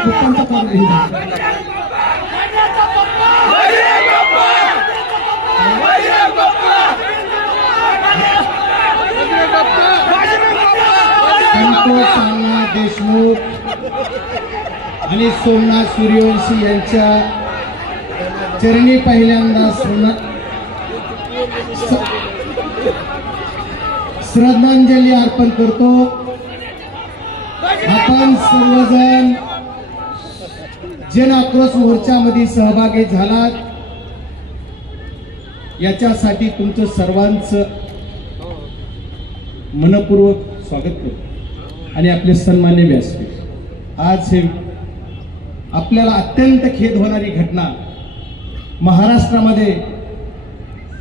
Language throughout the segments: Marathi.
पप्पांचा कार्य हे देशमुख आणि सोमनाथ सूर्यवंशी यांच्या चरणी पहिल्यांदा श्रद्धा- श्रद्धांजली अर्पण करतो. आपण सर्वजण जन आक्रोश मोर्चामध्ये सहभागी झालात याच्यासाठी तुमचं सर्वांचं मनपूर्वक स्वागत करतो. आणि आपले सन्मान्य व्यासपीठ. आज हे आपल्याला अत्यंत खेद होणारी घटना महाराष्ट्रामध्ये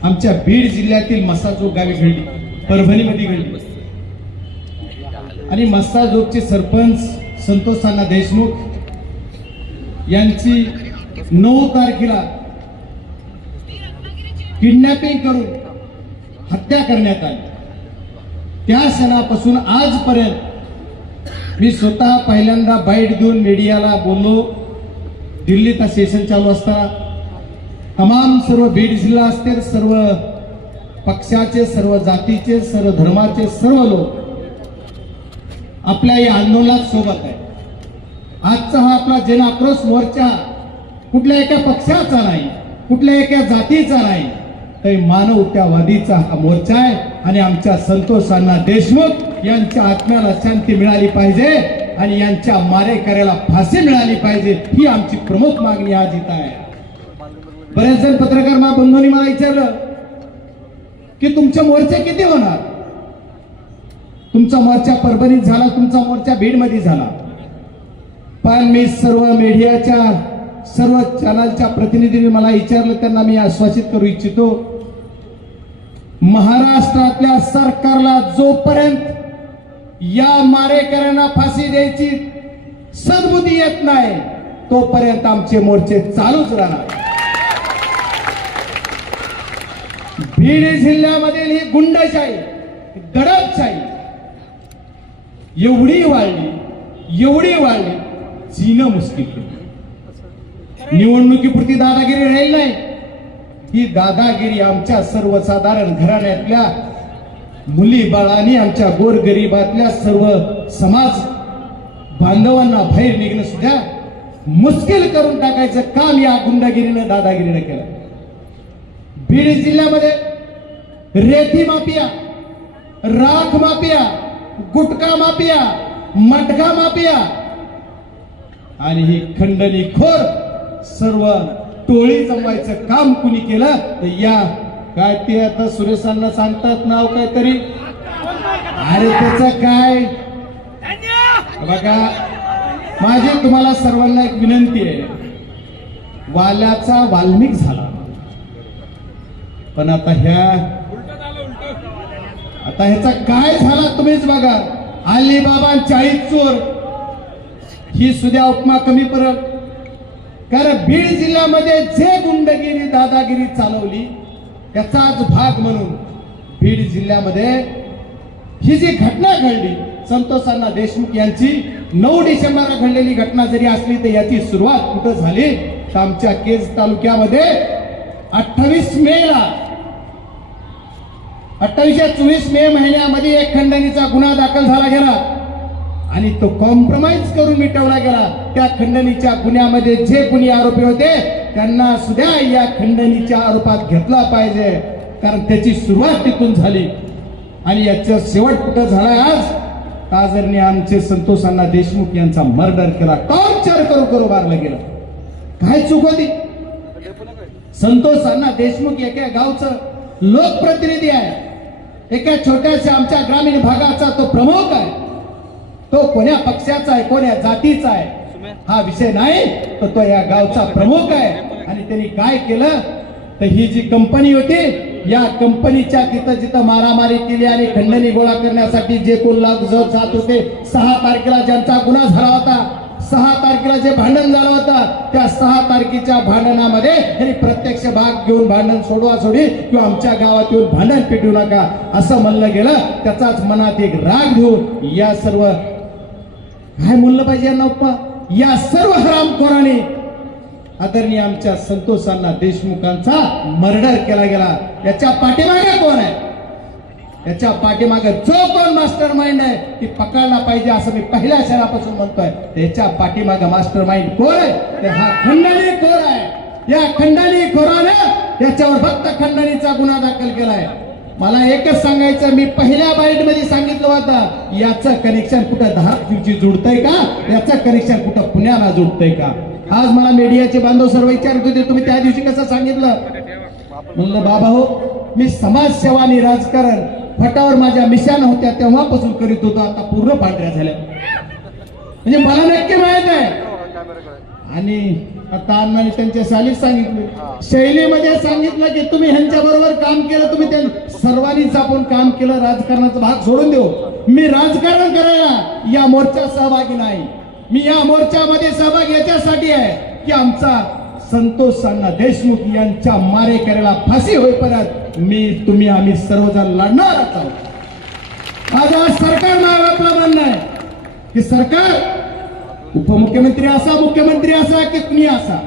आमच्या बीड जिल्ह्यातील मसाजोग गावी घडली परभणीमध्ये घडली. आणि मस्साजोगचे सरपंच संतोष देशमुख यांची नऊ तारखेला किडनॅपिंग करून हत्या करण्यात आली. त्या सणापासून आजपर्यंत मी स्वतः पहिल्यांदा बाईट देऊन मीडियाला बोललो. दिल्लीत सेशन चालू असताना तमाम सर्व बीड जिल्हा असतील सर्व पक्षाचे सर्व जातीचे सर्व धर्माचे सर्व लोक आपल्या या आंदोलनात सोबत आहे आजचा हा आपला जन आक्रोश मोर्चा कुठल्या एका पक्षाचा नाही कुठल्या एका जातीचा नाही तर मानवत्यावादीचा हा मोर्चा आहे आणि आमच्या संतोषांना देशमुख यांच्या आत्म्याला शांती मिळाली पाहिजे आणि यांच्या मारेकऱ्याला फाशी मिळाली पाहिजे ही आमची प्रमुख मागणी आज इथं आहे. बरेच जण पत्रकार मा बंधूंनी मला विचारलं की तुमचे मोर्चे किती होणार? तुमचा मोर्चा परभणीत झाला तुमचा मोर्चा बीडमध्ये झाला. पण मी सर्व मीडियाच्या सर्व चॅनलच्या प्रतिनिधींनी मला विचारलं त्यांना मी आश्वासित करू इच्छितो महाराष्ट्रातल्या सरकारला जोपर्यंत या मारेकऱ्यांना फाशी द्यायची सद्बुद्धी येत नाही तोपर्यंत आमचे मोर्चे चालूच राहणार. बीड जिल्ह्यामधील ही गुंडशाही दडपशाही एवढी वाढली एवढी वाढली. जीणं मुश्किल केलं निवडणुकीपुरती दादागिरी राहील नाही. ही दादागिरी आमच्या सर्वसाधारण घराण्यातल्या मुली बाळांनी आमच्या गोरगरिबातल्या सर्व समाज बांधवांना बाहेर निघणं सुद्धा मुश्किल करून टाकायचं काम या गुंडागिरीनं दादागिरीनं केलं. बीड जिल्ह्यामध्ये रेती माफिया राख mafia gutkha mafia matka mafia आणि ही खंडणी खोर सर्व टोळी जमवायचं काम कुणी केलं तर या काय ते आता सुरेशांना सांगतात नाव काहीतरी? अरे त्याच काय? बघा माझी तुम्हाला सर्वांना एक विनंती आहे. वाल्याचा वाल्मिक झाला. पण आता ह्या आता ह्याचा काय झाला तुम्हीच बघा. अलिबाबा चाळीस चोर. ही सुद्धा उपमा कमी पडत कारण बीड जिल्ह्यामध्ये जे गुंडगिरी दादागिरी चालवली त्याचाच भाग म्हणून बीड जिल्ह्यामध्ये ही जी घटना घडली संतोष अण्णा देशमुख यांची नऊ डिसेंबरला घडलेली घटना जरी असली तर याची सुरुवात कुठं झाली? तर आमच्या केज तालुक्यामध्ये अठ्ठावीस मे ला अठ्ठावीसशे चोवीस मे महिन्यामध्ये एक खंडणीचा गुन्हा दाखल झाला गेला. आणि तो कॉम्प्रोमाइज करून मिटवला गेला. त्या खंडणीच्या गुन्ह्यामध्ये जे कुणी आरोपी होते त्यांना सुद्धा या खंडणीच्या आरोपात घेतला पाहिजे. कारण त्याची सुरुवात तिथून झाली. आणि याचा शेवट कुठं झाला आज? काजरने आमचे संतोष अण्णा देशमुख यांचा मर्डर केला. टॉर्चर करू करू मारलं गेलं. काय चूक होती? संतोष अण्णा देशमुख एका गावचं लोकप्रतिनिधी आहे. एका छोट्याशा आमच्या ग्रामीण भागाचा तो प्रमुख आहे. तो कोण्या पक्षाचा आहे कोण्या जातीचा आहे हा विषय नाही तर तो या गावचा प्रमुख आहे. आणि त्यांनी काय केलं? तर ही जी कंपनी होती या कंपनीच्या तिथं जिथं मारामारी केली आणि खंडणी गोळा करण्यासाठी जे कोण लाख जग जात होते सहा तारखेला ज्यांचा गुन्हा झाला होता सहा तारखेला जे भांडण झालं होतं त्या सहा तारखेच्या भांडणामध्ये त्यांनी प्रत्यक्ष भाग घेऊन भांडण सोडवा सोडी किंवा आमच्या गावात येऊन भांडण पेटवू नका असं म्हणलं गेलं. त्याचाच मनात एक राग घेऊन या सर्व काय म्हणलं पाहिजे यांना या सर्व हरामखोराने आदरणीय आमच्या संतोषांना देशमुखांचा मर्डर केला गेला. याच्या पाठीमागे कोण आहे? याच्या पाठीमागे जो कोण मास्टर माइंड आहे ती पकडला पाहिजे असं मी पहिल्या क्षणापासून म्हणतोय. याच्या पाठीमागे मास्टर माइंड कोण आहे? ते हा खंडणी खोर आहे. या खंडणी खोरानं याच्यावर फक्त खंडणीचा गुन्हा दाखल केलाय. मला एकच सांगायचं मी पहिल्या बाईटमध्ये सांगितलं होतं याचं कनेक्शन कुठं धाराशिवची जुडतंय का? याचं कनेक्शन कुठं पुण्याला जुडतंय का? आज मला मीडियाचे बांधव सर्व विचारत होते तुम्ही त्या दिवशी कसं सांगितलं? म्हणलं बाबा हो मी समाजसेवा आणि राजकारण फटावर माझ्या मिशान होत्या तेव्हापासून करीत होतो आता पूर्ण पांढऱ्या झाल्या. म्हणजे मला नक्की माहीत आहे आणि आता अण्णाने त्यांच्या शालीत सांगितले. शैलीमध्ये सांगितलं की तुम्ही ह्यांच्या बरोबर काम केलं तुम्ही त्या सर्वांनीच आपण काम केलं राजकारणाचा भाग सोडून देऊ. मी राजकारण करायला या मोर्चा सहभागी नाही. मी या मोर्चामध्ये सहभाग याच्यासाठी आहे की आमचा संतोष सांगा देशमुख यांच्या मारेकऱ्याला फाशी होईपर्यंत मी तुम्ही आम्ही सर्वजण लढणार आहोत. आज आज सरकार आपलं म्हणणं आहे की सरकार उपमुख्यमंत्री असा मुख्यमंत्री असा की कुणी असा.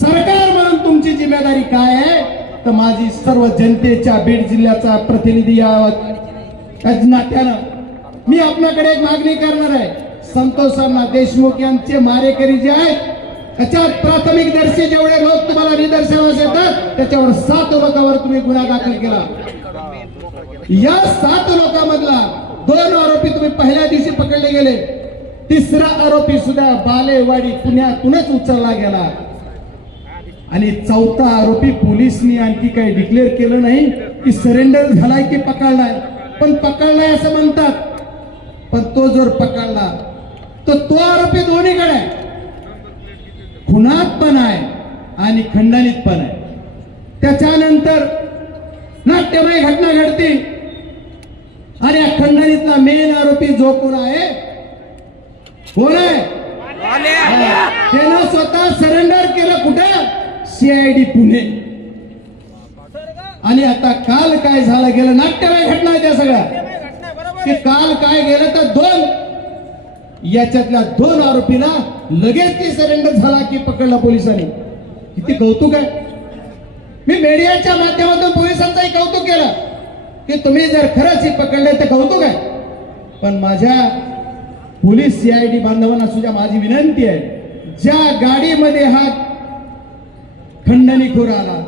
सरकार म्हणून तुमची जिम्मेदारी काय आहे? तर माझी सर्व जनतेच्या बीड जिल्ह्याचा प्रतिनिधी नात्यानं मी आपल्याकडे एक मागणी करणार आहे. संतोषांना देशमुख यांचे मारेकरी जे आहेत त्याच्यात प्राथमिक दर्शी जेवढे लोक तुम्हाला निदर्शनास येतात त्याच्यावर सात लोकांवर तुम्ही गुन्हा दाखल केला. या सात लोकांमधला दोन आरोपी तुम्ही पहिल्या दिवशी पकडले गेले. तिसरा आरोपी सुद्धा बालेवाडी पुण्यातूनच उचलला गेला. आणि चौथा आरोपी पोलिसनी आणखी काही डिक्लेअर केलं नाही की सरेंडर झालाय की पकडलाय. पण पकडलाय असं म्हणतात. पण तो जर पकडला तर तो आरोपी दोन्हीकडे आहे. खुनात पण आहे आणि खंडणीत पण आहे. त्याच्यानंतर नाट्यमय घटना घडते आणि या खंडणीतला मेन आरोपी जो कोण आहे कोण आहे त्यानं स्वतः सरेंडर केलं कुठं? सीआयडी पुणे. आणि आता काल काय झालं गेलं नाट्यमय घटना आहे त्या सगळ्या. की काल काय गेलं तर दोन. याच्यातल्या दोन आरोपीला लगेच ती सरेंडर झाला की पकडला पोलिसांनी. किती कौतुक आहे. मी मीडियाच्या माध्यमातून पोलिसांचंही कौतुक केलं. की तुम्ही जर खरंच हे पकडले तर कौतुक आहे. पण माझ्या पोलीस सीआयडी बांधवांना सुद्धा माझी विनंती आहे. ज्या गाडीमध्ये हा खंडणी आला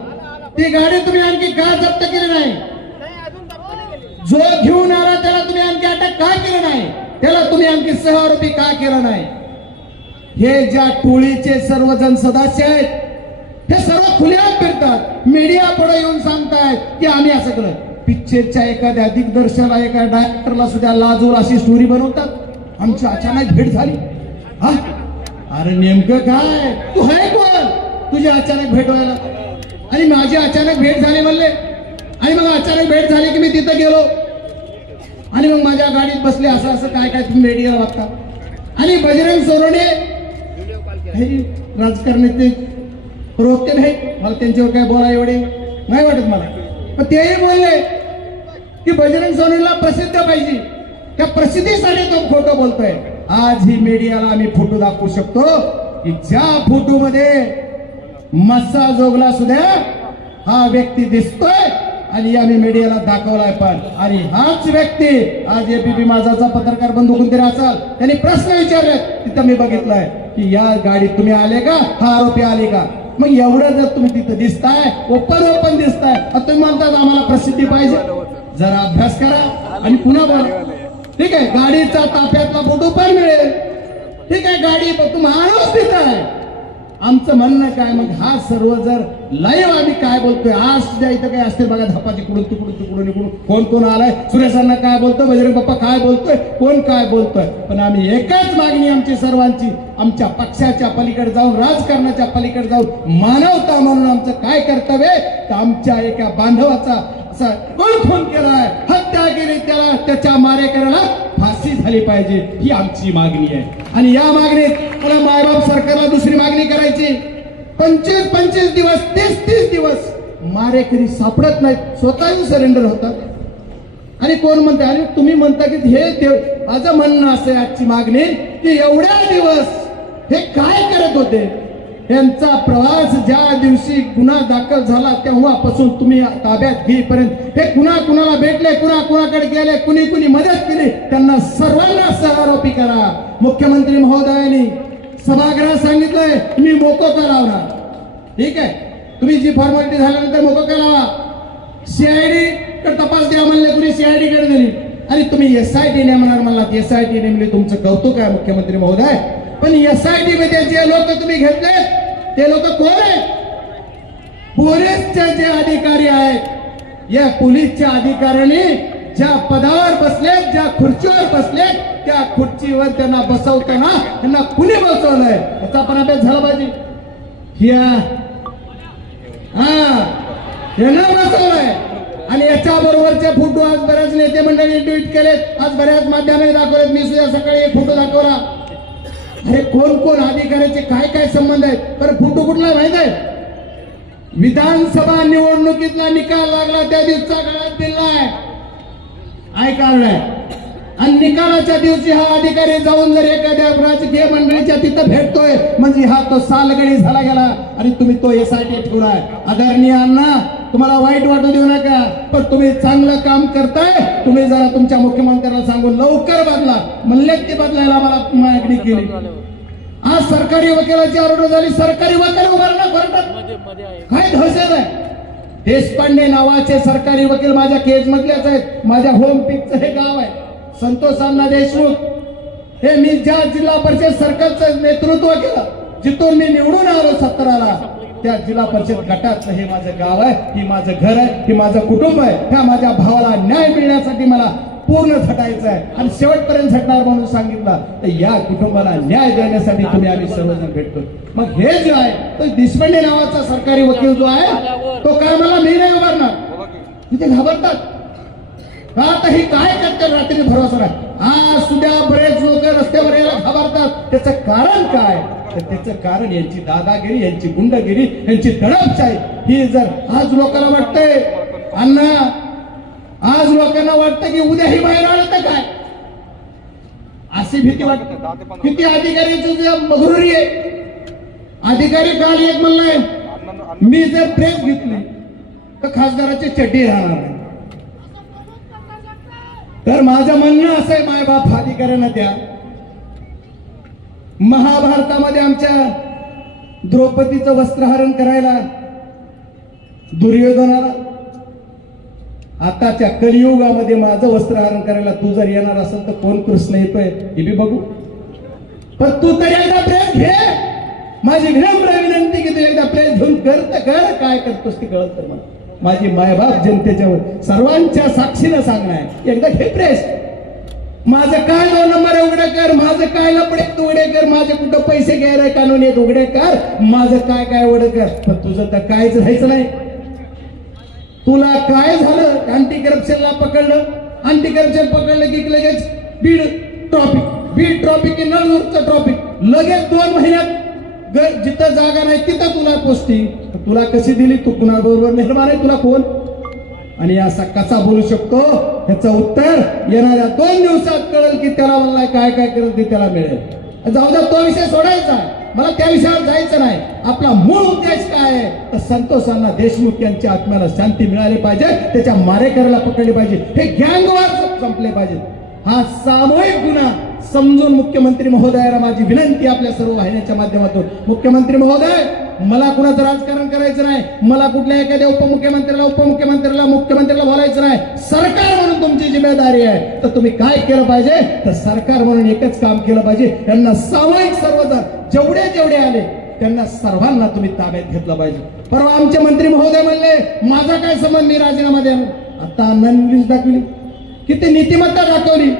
ती गाडी तुम्ही आणखी का जप्त केली नाही? जो घेऊन आला त्याला तुम्ही आणखी अटक का केलं नाही? त्याला तुम्ही आणखी सह आरोपी का केला नाही? हे ज्या टोळीचे सर्वजण सदस्य आहेत हे सर्व खुलेआम फिरतात. मीडिया पुढे येऊन सांगतायत की आम्ही असं केलं. पिक्चरच्या एखाद्या दिग्दर्शनाला एका डायरेक्टरला सुद्धा लाजूल अशी स्टोरी बनवतात. आमची अचानक भेट झाली. हा? अरे नेमकं काय? तू आहे कोण? तुझी अचानक भेट व्हायला. आणि माझी अचानक भेट झाली म्हणले. आणि मग अचानक भेट झाली की मी तिथं गेलो. आणि मग माझ्या गाडीत बसले. असं असं काय काय तुम्ही मीडियाला बघता आणि बजरंग सोनवणे हे राजकारणाचे प्रवक्ते नाही. मला त्यांच्यावर काय बोला एवढे नाही वाटत मला. पण तेही बोलले की बजरंग सोनवणेला प्रसिद्ध पाहिजे. त्या प्रसिद्धीसाठी तो फोटो बोलतोय. आज ही मीडियाला आम्ही फोटो दाखवू शकतो की ज्या फोटो मध्ये मस्सा जोगला सुद्धा हा व्यक्ती दिसतोय आणि आम्ही मीडियाला दाखवलाय पण. आणि हाच व्यक्ती आज एबीपी माझाचा पत्रकार बंधू कोणतरी असाल त्यांनी प्रश्न विचारले तिथं मी बघितलंय की या गाडीत तुम्ही आले का? हा आरोपी आले का? मग एवढं जर तुम्ही तिथं दिसताय ओपन ओपन दिसताय आता तुम्ही म्हणतात आम्हाला प्रसिद्धी पाहिजे. जरा अभ्यास करा आणि पुन्हा बोला. ठीक आहे गाडीचा ताफ्यातला फोटो पण मिळेल. ठीक आहे गाडी तू माणूस देताय आमचं म्हणणं काय मग हा सर्व जर लाईव्ह आम्ही काय बोलतोय आज सुद्धा इथं काय असते बघा धपा तिकडून तिकडून तिकडून इकडून. कोण कोण आलाय? सुरेशांना काय बोलतोय? बजरंग बाप्पा काय बोलतोय? कोण काय बोलतोय? पण आम्ही एकच मागणी आमची सर्वांची आमच्या पक्षाच्या पलीकडे जाऊन राजकारणाच्या पलीकडे जाऊन मानवता म्हणून आमचं काय कर्तव्य तर आमच्या एका बांधवाचा असा कोण फोन केलाय? त्याला त्याच्या मारेकऱ्याला फाशी झाली पाहिजे ही आमची मागणी आहे. आणि या मागणीत मला मायबाप सरकारला दुसरी मागणी करायची. पंचवीस पंचवीस दिवस तीस तीस दिवस मारेकरी सापडत नाहीत स्वतःही सरेंडर होतात. आणि कोण म्हणते आणि तुम्ही म्हणता की हे देव माझं म्हणणं असं आजची मागणी की एवढ्या दिवस हे काय करत होते? त्यांचा प्रवास ज्या दिवशी गुन्हा दाखल झाला तेव्हापासून तुम्ही ताब्यात घेईपर्यंत हे कुणा कुणाला भेटले कुणा कुणाकडे गेले कुणी कुणी मदत केली त्यांना सर्वांना सहआरोपी करा. मुख्यमंत्री महोदयांनी सभागृहात सांगितलंय मी मोको करावणार ठीक आहे? तुम्ही जी फॉर्मॅलिटी झाल्यानंतर मोको करावा सीआयडी कडे तपास द्या म्हणले तुम्ही सीआयडी कडे दिली. आणि तुम्ही एस आय टी नेमणार म्हणला एस आय टी नेमली तुमचं कौतुक आहे मुख्यमंत्री महोदय. पण एस आय टी मध्ये जे लोक तुम्ही घेतले ते लोक कोण आहेत? पोलीसचे जे अधिकारी आहेत या पोलीसच्या अधिकाऱ्यांनी ज्या पदावर बसले ज्या खुर्चीवर बसले त्या खुर्चीवर त्यांना बसवताना त्यांना कुणी बसवलंय? याचा पण अभ्यास झाला पाहिजे. यांना हा. बसवलंय. आणि याच्या बरोबरचे फोटो आज बऱ्याच नेते मंडळी ट्विट केलेत आज बऱ्याच माध्यमाने दाखवलेत. मी सुद्धा सकाळी एक फोटो दाखवला. अरे कोण कोण अधिकाऱ्याचे काय काय संबंध आहेत? तर फुटू कुठला माहीत आहे? विधानसभा निवडणुकीतला निकाल लागला त्या दिवसा काळात दिलाय. आहे कार्ड आणि निकालाच्या दिवशी हा अधिकारी जाऊन जर एखाद्या राजकीय मंडळीच्या तिथं भेटतोय म्हणजे हा तो सालगडी झाला गेला. आणि तुम्ही तो एस आय टी ठेवलाय. आदरणीय अण्णा तुम्हाला वाईट वाटू देऊ नका पण तुम्ही चांगलं काम करताय. तुम्ही जरा तुमच्या मुख्यमंत्र्याला सांगून लवकर बदला. म्हणले ते बदलायला मला मागणी केली. आज सरकारी वकिलाची ऑर्डर झाली. सरकारी वकील उभारणं कोर्टात. काय दहशत आहे? देशपांडे नावाचे सरकारी वकील माझ्या केज मधलेच आहेत. माझ्या होम पिकचं हे गाव आहे. संतोष अण्णा देशमुख हे मी ज्या जिल्हा परिषद सर्कलचं नेतृत्व केलं जिथून मी निवडून आलो सत्तराला त्या जिल्हा परिषद गटातलं हे माझं गाव आहे ही माझं घर आहे ही माझं कुटुंब आहे ह्या माझ्या भावाला न्याय मिळण्यासाठी मला पूर्ण झटायचं आहे. आणि शेवटपर्यंत झटणार म्हणून सांगितलं तर या कुटुंबाला न्याय देण्यासाठी तुम्ही आम्ही सर्वजण भेटतो. मग हे जे आहे तो देशपांडे नावाचा सरकारी वकील जो आहे तो काय मला मी नाही उभारणार तिथे घाबरतात. आता ही काय करते रात्री भरोसा नाही आज सुद्धा बरेच लोक रस्त्यावर यायला घाबरतात. त्याचं कारण काय? तर त्याचं कारण यांची दादागिरी यांची गुंडगिरी यांची दडपशाही. ही जर आज लोकांना वाटतंय अण्णा आज लोकांना वाटतं की उद्या ही बाहेर आलं तर काय? अशी भीती वाटते. किती अधिकाऱ्यांची जे आहे अधिकारी काल एक म्हणलाय मी जर प्रेस घेतली तर खासदाराची चड्डी राहणार नाही. तर माझं म्हणणं असं आहे मायबाप अधिकाऱ्यांना त्या महाभारतामध्ये आमच्या द्रौपदीचं वस्त्रहरण करायला दुर्योधनाला आताच्या कलियुगामध्ये माझं वस्त्रहरण करायला तू जर येणार असेल तर कोण कृष्ण येतोय? हे बी बघू. पण तू तरी एकदा प्रेस घे. माझी विनम्र विनंती की तू एकदा प्रेस घेऊन कर तर कर. काय करतोस ते कळत तर मला. माझी मायबाप जनतेच्यावर सर्वांच्या साक्षीनं सांगणार एकदा हे प्रेस माझं काय दोन नंबर उघडे कर. माझं काय लपडे उघडे कर. माझे कुठं पैसे घ्यायला कानून येत उघडे कर. माझं काय काय उघडे कर. पण तुझं तर कायच राहायचं नाही. तुला काय झालं? अँटी करप्शनला पकडलं. अँटी करप्शन पकडलं की लगेच बीड ट्रॉफिक बीड ट्रॉफिक नळूरचं ट्रॉफिक लगेच दोन महिन्यात जिथं जागा नाही तिथं तुला पोस्टिंग तुला कशी दिली? तू कुणाबरोबर निर्माण आहे? तुला कोण? आणि असा कसा बोलू शकतो. ह्याचं उत्तर येणाऱ्या दोन दिवसात कळेल की त्याला मला काय काय करेल ते त्याला मिळेल. जाऊ द्या तो विषय सोडायचा मला त्या विषयावर जायचं नाही. आपला मूळ उद्देश काय आहे? तर संतोषांना देशमुख यांच्या आत्म्याला शांती मिळाली पाहिजे. त्याच्या मारेकऱ्याला पकडली पाहिजे. हे गँगवार संपले पाहिजे. हा सामूहिक गुन्हा समजून मुख्यमंत्री महोदयाला माझी विनंती आपल्या सर्व वाहिन्याच्या माध्यमातून. मुख्यमंत्री महोदय मला कुणाचं राजकारण करायचं नाही मला कुठल्या एखाद्या उपमुख्यमंत्र्याला उपमुख्यमंत्र्याला मुख्यमंत्र्याला बोलायचं नाही. सरकार म्हणून तुमची जिम्मेदारी आहे तर तुम्ही काय केलं पाहिजे? तर सरकार म्हणून एकच काम केलं पाहिजे. त्यांना सामायिक सर्वजण जेवढे जेवढे आले त्यांना सर्वांना तुम्ही ताब्यात घेतलं पाहिजे. परवा आमचे मंत्री महोदय म्हणले माझा काय संबंध? मी राजीनामा द्या. आता अण्णांनी दाखवली. किती नीतिमत्ता दाखवली.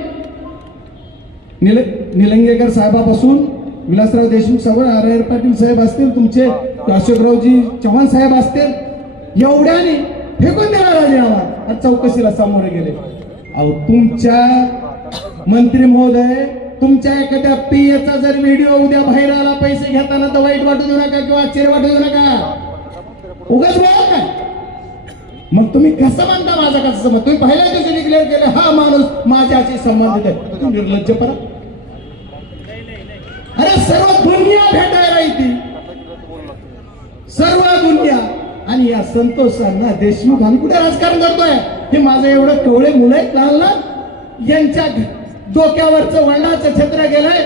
निल निलंगेकर साहेबापासून विलासराव देशमुख साहेब आर आर पाटील साहेब असतील तुमचे अशोकरावजी चव्हाण साहेब असतील एवढ्याने फेकून दिला राजीनामा आज चौकशीला सामोरे गेले. अहो तुमच्या मंत्री महोदय तुमच्या एखाद्या पीएचा जर व्हिडिओ उद्या बाहेर आला पैसे घेताना तर वाईट वाटू देऊ नका किंवा आश्चर्य वाटू देऊ नका. उगाच बोला काय मग तुम्ही कसं म्हणता माझा कसं? संबंध तुम्ही पहिल्या दिवशी डिक्लेअर केलं हा माणूस माझ्याशी संबंधित आहे. तुम्ही निर्लज्ज अरे सर्व गुण दुनिया भेटायला येते सर्व दुनिया आणि या संतोषांना देशमुख आम्ही कुठे राजकारण करतोय? हे माझं एवढं कवळे मुलं आहेत लहान लहान यांच्या डोक्यावरचं वडिलाचं छत्र गेलंय.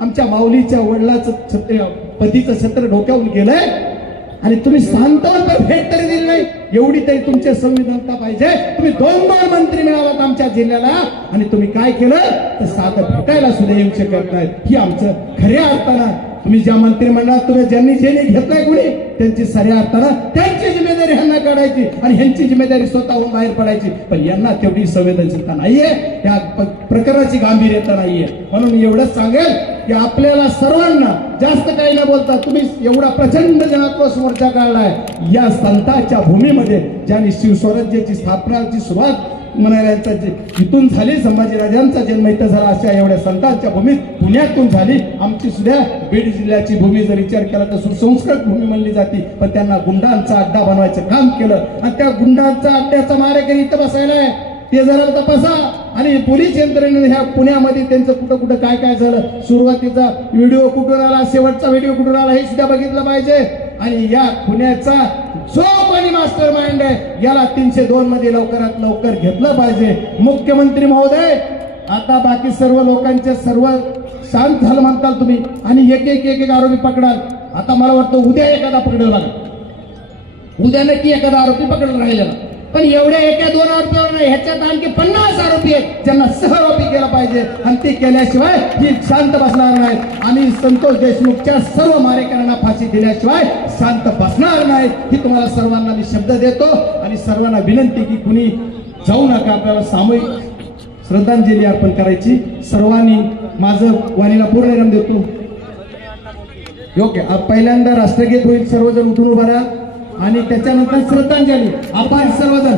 आमच्या माऊलीच्या वडिलाचं छत्र पतीचं छत्र डोक्यावरून गेलंय. आणि तुम्ही सांत्वन भेट तरी दिली नाही. एवढी तरी तुमच्या संविधानता पाहिजे. तुम्ही दोन दोन मंत्री मिळालात आमच्या जिल्ह्याला. आणि तुम्ही काय केलं? तर साधं भेटायला सुद्धा येऊ शकत नाहीत ही आमचं खऱ्या अर्थानं तुम्ही ज्या मंत्रिमंडळात तुम्ही ज्यांनी ज्यांनी घेतलाय कोणी त्यांची खऱ्या अर्थानं त्यांची जिम्मेदारी ह्यांना काढायची आणि ह्यांची जिम्मेदारी स्वतःहून बाहेर पडायची. पण यांना तेवढी संवेदनशीलता नाहीये. या प- प्रकरणाची गांभीर्यता नाहीये. म्हणून एवढंच सांगेल की आपल्याला सर्वांना जास्त काही न बोलता तुम्ही एवढा प्रचंड जनात्मक मोर्चा काढलाय. या संतांच्या भूमीमध्ये ज्यांनी शिवस्वराज्याची स्थापनाची सुरुवात म्हणायला इथून झाली संभाजीराजांचा जन्म इथं झाला अशा एवढ्या संतांच्या भूमीत पुण्यातून झाली. आमची सुद्धा बीड जिल्ह्याची भूमी जर विचार केला तर सुसंस्कृत भूमी म्हणली जाते. पण त्यांना गुंडांचा अड्डा बनवायचं काम केलं. आणि त्या गुंडांचा अड्ड्याचा मारेकरी इथं बसायला आहे. ते जरा तपासा. आणि पोलीस यंत्रणेने ह्या पुण्यामध्ये त्यांचं कुठं कुठं काय काय झालं सुरुवातीचा व्हिडिओ कुठून आला शेवटचा व्हिडिओ कुठून आला हे सुद्धा बघितलं पाहिजे. आणि या पुण्याचा जो कोणी मास्टर माइंड आहे. याला तीनशे दोन मध्ये लवकरात लवकर घेतलं पाहिजे. मुख्यमंत्री महोदय आता बाकी सर्व लोकांचे सर्व शांत झालं म्हणताल तुम्ही. आणि एक एक एक एक आरोपी पकडाल. आता मला वाटतं उद्या एखादा पकडेल बघा. उद्या नक्की एखादा आरोपी पकडला राहिलेला. पण एवढ्या एका दोन आरोपीवर नाही ह्याच्यात आणखी पन्नास आरोपी आहेत ज्यांना सहआरोपी केला पाहिजे. आणि ते केल्याशिवाय ही शांत बसणार नाही आम्ही संतोष देशमुखच्या सर्व मारेकऱ्यांना फाशी दिल्याशिवाय शांत बसणार नाही ही तुम्हाला सर्वांना मी शब्द देतो आणि सर्वांना विनंती की कुणी जाऊ नका. आपल्याला सामूहिक श्रद्धांजली अर्पण करायची. सर्वांनी माझं वाणीला पूर्ण विराम देतो. योग्य. पहिल्यांदा राष्ट्रगीत होईल. सर्वजण उठून उभा राहा. आणि त्याच्यानंतर श्रद्धांजली. आपण सर्वजण